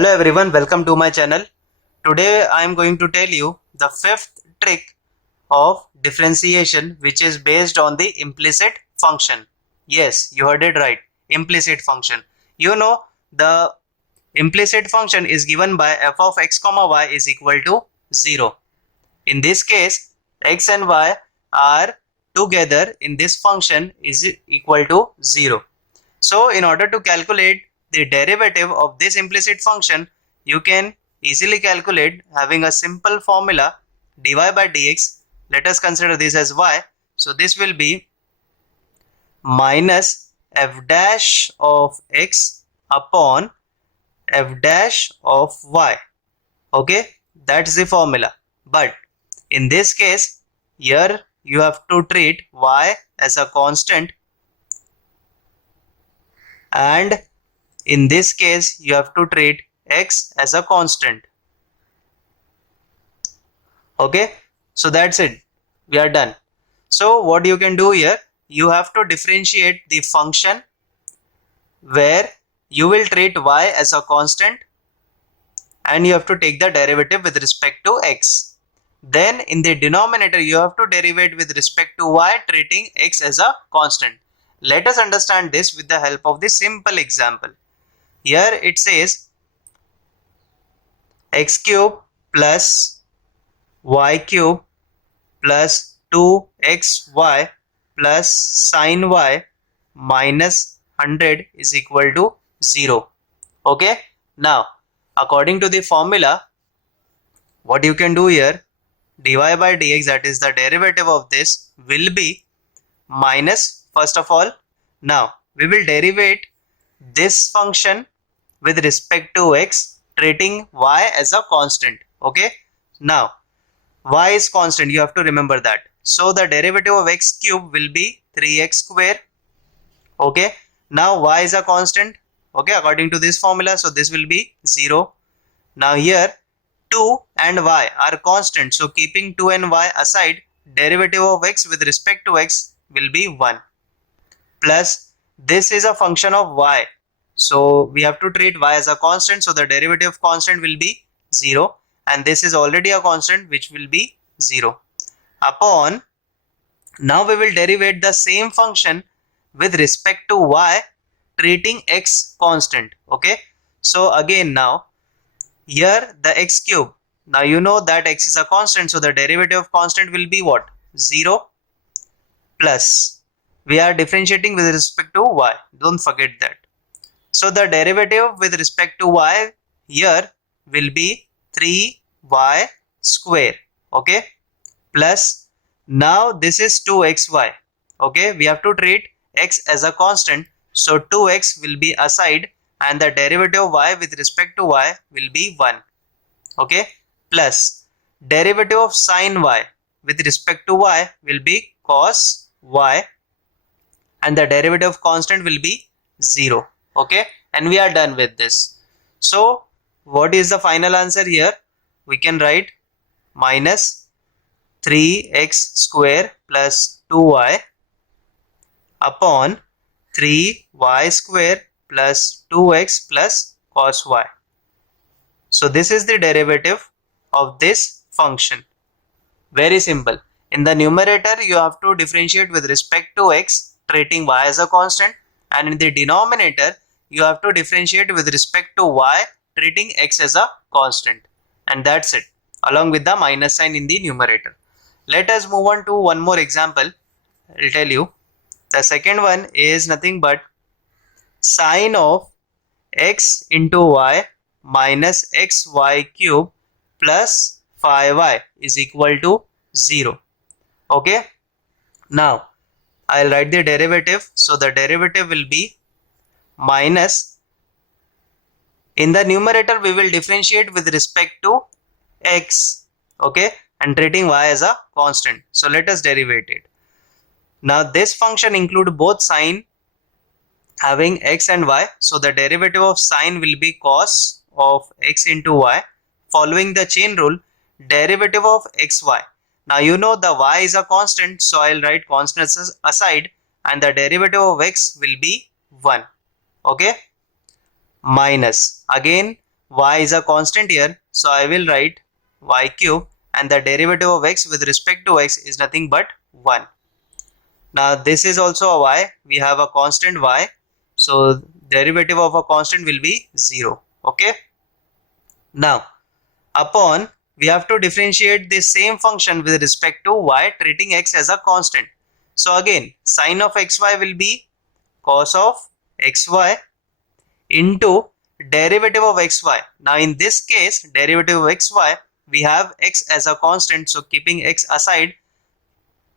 Hello everyone, welcome to my channel. Today I am going to tell you the fifth trick of differentiation, which is based on the implicit function. Yes, you heard it right. Implicit function. You know, the implicit function is given by f of x comma y is equal to 0. In this case, x and y are together in this function is equal to 0. So in order to calculate the derivative of this implicit function, you can easily calculate having a simple formula dy by dx. Let us consider this as y. So this will be minus f dash of x upon f dash of y. Okay, that's the formula. But in this case, here you have to treat y as a constant, and in this case you have to treat x as a constant. Okay, so that's it, we are done. So what you can do here, you have to differentiate the function where you will treat y as a constant and you have to take the derivative with respect to x. Then in the denominator you have to derivate with respect to y, treating x as a constant. Let us understand this with the help of this simple example. Here it says x cube plus y cube plus 2xy plus sin y minus 100 is equal to 0. Okay, now according to the formula, what you can do here, dy by dx, that is the derivative of this, will be minus, first of all, now we will derivate this function with respect to x, treating y as a constant. Okay, now y is constant, you have to remember that. So the derivative of x cube will be 3x square. Okay, now y is a constant, okay, according to this formula, so this will be 0. Now here 2 and y are constant, so keeping 2 and y aside, derivative of x with respect to x will be 1, plus this is a function of y, so we have to treat y as a constant, so the derivative of constant will be 0, and this is already a constant which will be 0, upon, now we will derivate the same function with respect to y, treating x constant. Okay, so again, now here the x cube, now you know that x is a constant, so the derivative of constant will be what, 0, plus we are differentiating with respect to y, don't forget that. So the derivative with respect to y here will be 3y square. Okay, plus now this is 2xy. Okay, we have to treat x as a constant, so 2x will be aside and the derivative of y with respect to y will be 1. Okay, plus derivative of sin y with respect to y will be cos y and the derivative of constant will be 0. Okay, and we are done with this. So what is the final answer here? We can write minus 3x square plus 2y upon 3y square plus 2x plus cos y. So this is the derivative of this function. Very simple. In the numerator you have to differentiate with respect to x, treating y as a constant, and in the denominator you have to differentiate with respect to y, treating x as a constant, and that's it, along with the minus sign in the numerator. Let us move on to one more example. I'll tell you. The second one is nothing but sine of x into y minus xy cube plus 5y is equal to 0. Okay, now I'll write the derivative. So the derivative will be minus, in the numerator we will differentiate with respect to x, okay, and treating y as a constant. So let us derivate it. Now this function include both sine having x and y, so the derivative of sine will be cos of x into y. Following the chain rule, derivative of xy, now you know the y is a constant, so I'll write constant aside and the derivative of x will be 1. Okay, minus again y is a constant here, so I will write y cube, and the derivative of x with respect to x is nothing but 1. Now this is also a y, we have a constant y, so derivative of a constant will be 0. Okay. Now upon, we have to differentiate the same function with respect to y, treating x as a constant. So again, sine of xy will be cos of xy into derivative of xy. Now in this case, derivative of xy, we have x as a constant, so keeping x aside,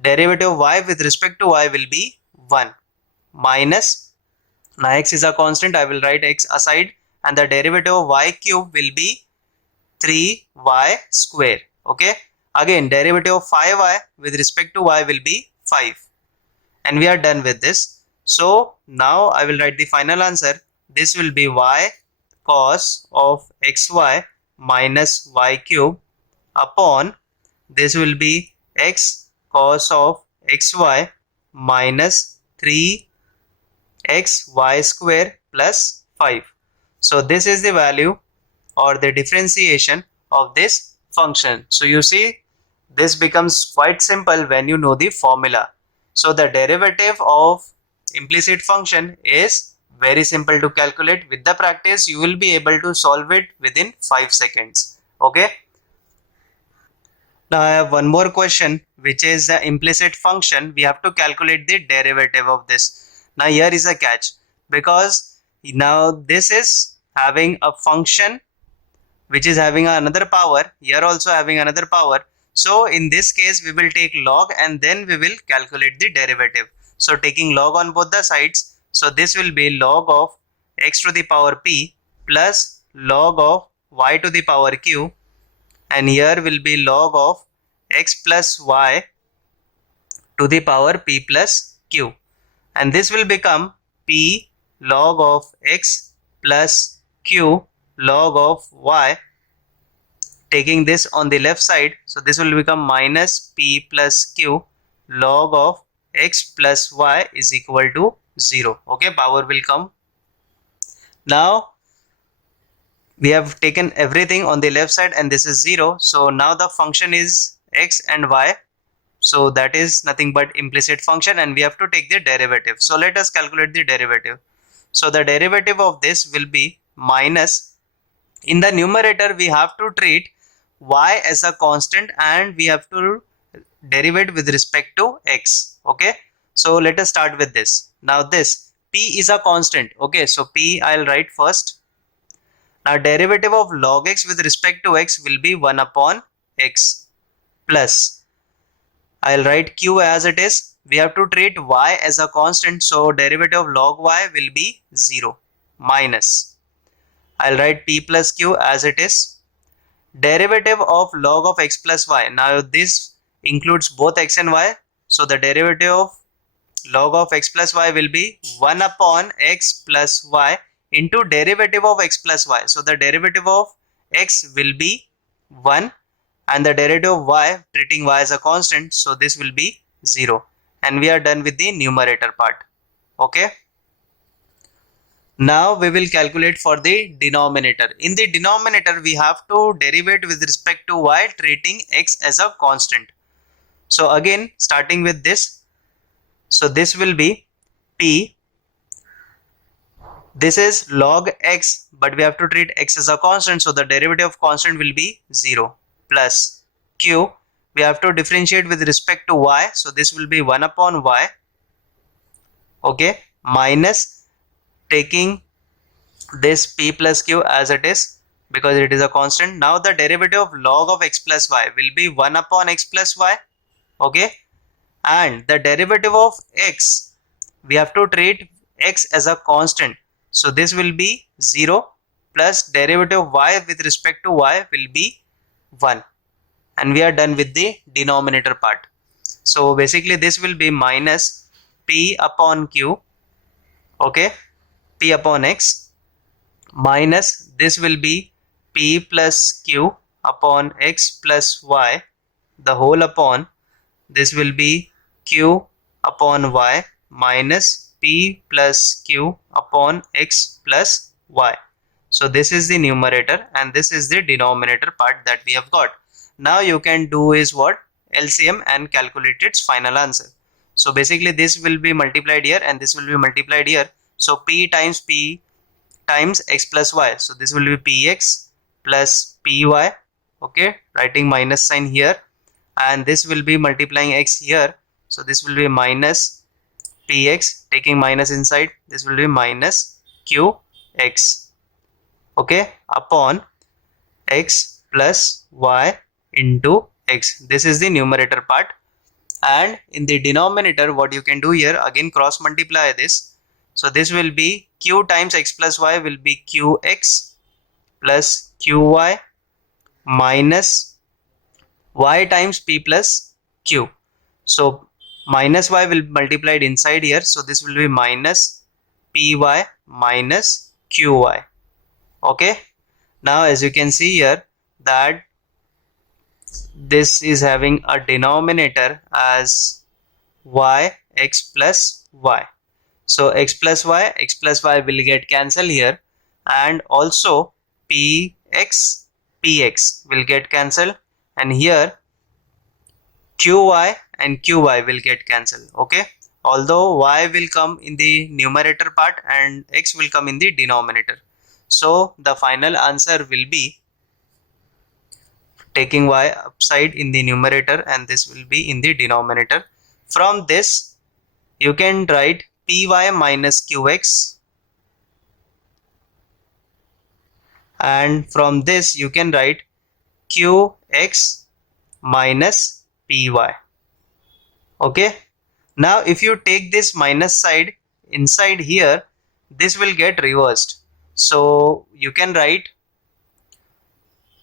derivative of y with respect to y will be 1 minus, now x is a constant, I will write x aside, and the derivative of y cube will be 3y square. Okay, again derivative of 5y with respect to y will be 5, and we are done with this. So now I will write the final answer. This will be y cos of xy minus y cube upon, this will be x cos of xy minus 3xy square plus 5. So this is the value or the differentiation of this function. So you see, this becomes quite simple when you know the formula. So the derivative of implicit function is very simple to calculate. With the practice, you will be able to solve it within 5 seconds. Okay. Now I have one more question, which is the implicit function. We have to calculate the derivative of this. Now here is a catch, because now this is having a function which is having another power, here also having another power. So in this case we will take log and then we will calculate the derivative. So taking log on both the sides, so this will be log of x to the power p plus log of y to the power q, and here will be log of x plus y to the power p plus q, and this will become p log of x plus q log of y, taking this on the left side, so this will become minus p plus q log of x plus y is equal to 0. Okay, power will come. Now we have taken everything on the left side and this is 0, so now the function is x and y, so that is nothing but implicit function, and we have to take the derivative. So let us calculate the derivative. So the derivative of this will be minus, in the numerator we have to treat y as a constant and we have to derive with respect to x. Okay, so let us start with this. Now this p is a constant. Okay, so p I'll write first. Now derivative of log x with respect to x will be 1 upon x plus, I'll write q as it is. We have to treat y as a constant, so derivative of log y will be 0 minus, I'll write p plus q as it is. Derivative of log of x plus y. Now this includes both x and y. So the derivative of log of x plus y will be 1 upon x plus y into derivative of x plus y. So the derivative of x will be 1 and the derivative of y, treating y as a constant, so this will be 0. And we are done with the numerator part. Okay. Now we will calculate for the denominator. In the denominator we have to derive with respect to y, treating x as a constant. So again starting with this, so this will be p, this is log x, but we have to treat x as a constant, so the derivative of constant will be 0 plus q, we have to differentiate with respect to y, so this will be 1 upon y. Okay, minus, taking this p plus q as it is because it is a constant. Now the derivative of log of x plus y will be 1 upon x plus y. Okay, and the derivative of x, we have to treat x as a constant, so this will be 0 plus derivative of y with respect to y will be 1, and we are done with the denominator part. So basically this will be minus p upon q, okay, p upon x, minus this will be p plus q upon x plus y, the whole upon, this will be q upon y minus p plus q upon x plus y. So this is the numerator and this is the denominator part that we have got. Now you can do is what? LCM and calculate its final answer. So basically this will be multiplied here and this will be multiplied here. So P times x plus y. So this will be px plus py. Okay, writing minus sign here, and this will be multiplying x here. So this will be minus px, taking minus inside. This will be minus qx. Okay, upon x plus y into x. This is the numerator part. And in the denominator, what you can do here, again cross multiply this. So this will be q times x plus y will be qx plus qy minus y times p plus q. So minus y will be multiplied inside here. So this will be minus py minus qy. Okay. Now as you can see here that this is having a denominator as y x plus y. So x plus y will get cancelled here, and also px will get cancelled, and here qy and qy will get cancelled. Okay, although y will come in the numerator part and x will come in the denominator. So the final answer will be taking y upside in the numerator and this will be in the denominator. From this you can write py minus qx, and from this you can write qx minus py. Okay, now if you take this minus side inside here, this will get reversed. So you can write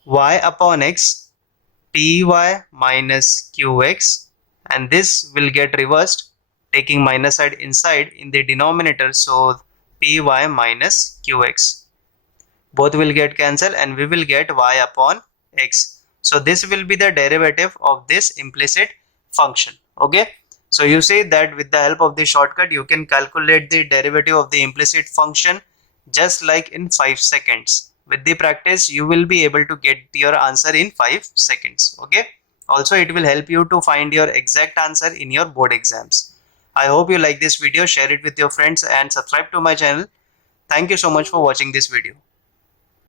y upon x py minus qx, and this will get reversed taking minus side inside in the denominator. So py minus qx, both will get cancelled and we will get y upon x. So this will be the derivative of this implicit function. Okay, so you see that with the help of the shortcut you can calculate the derivative of the implicit function just like in 5 seconds. With the practice you will be able to get your answer in 5 seconds. Okay, also it will help you to find your exact answer in your board exams. I hope you like this video. Share it with your friends and subscribe to my channel. Thank you so much for watching this video.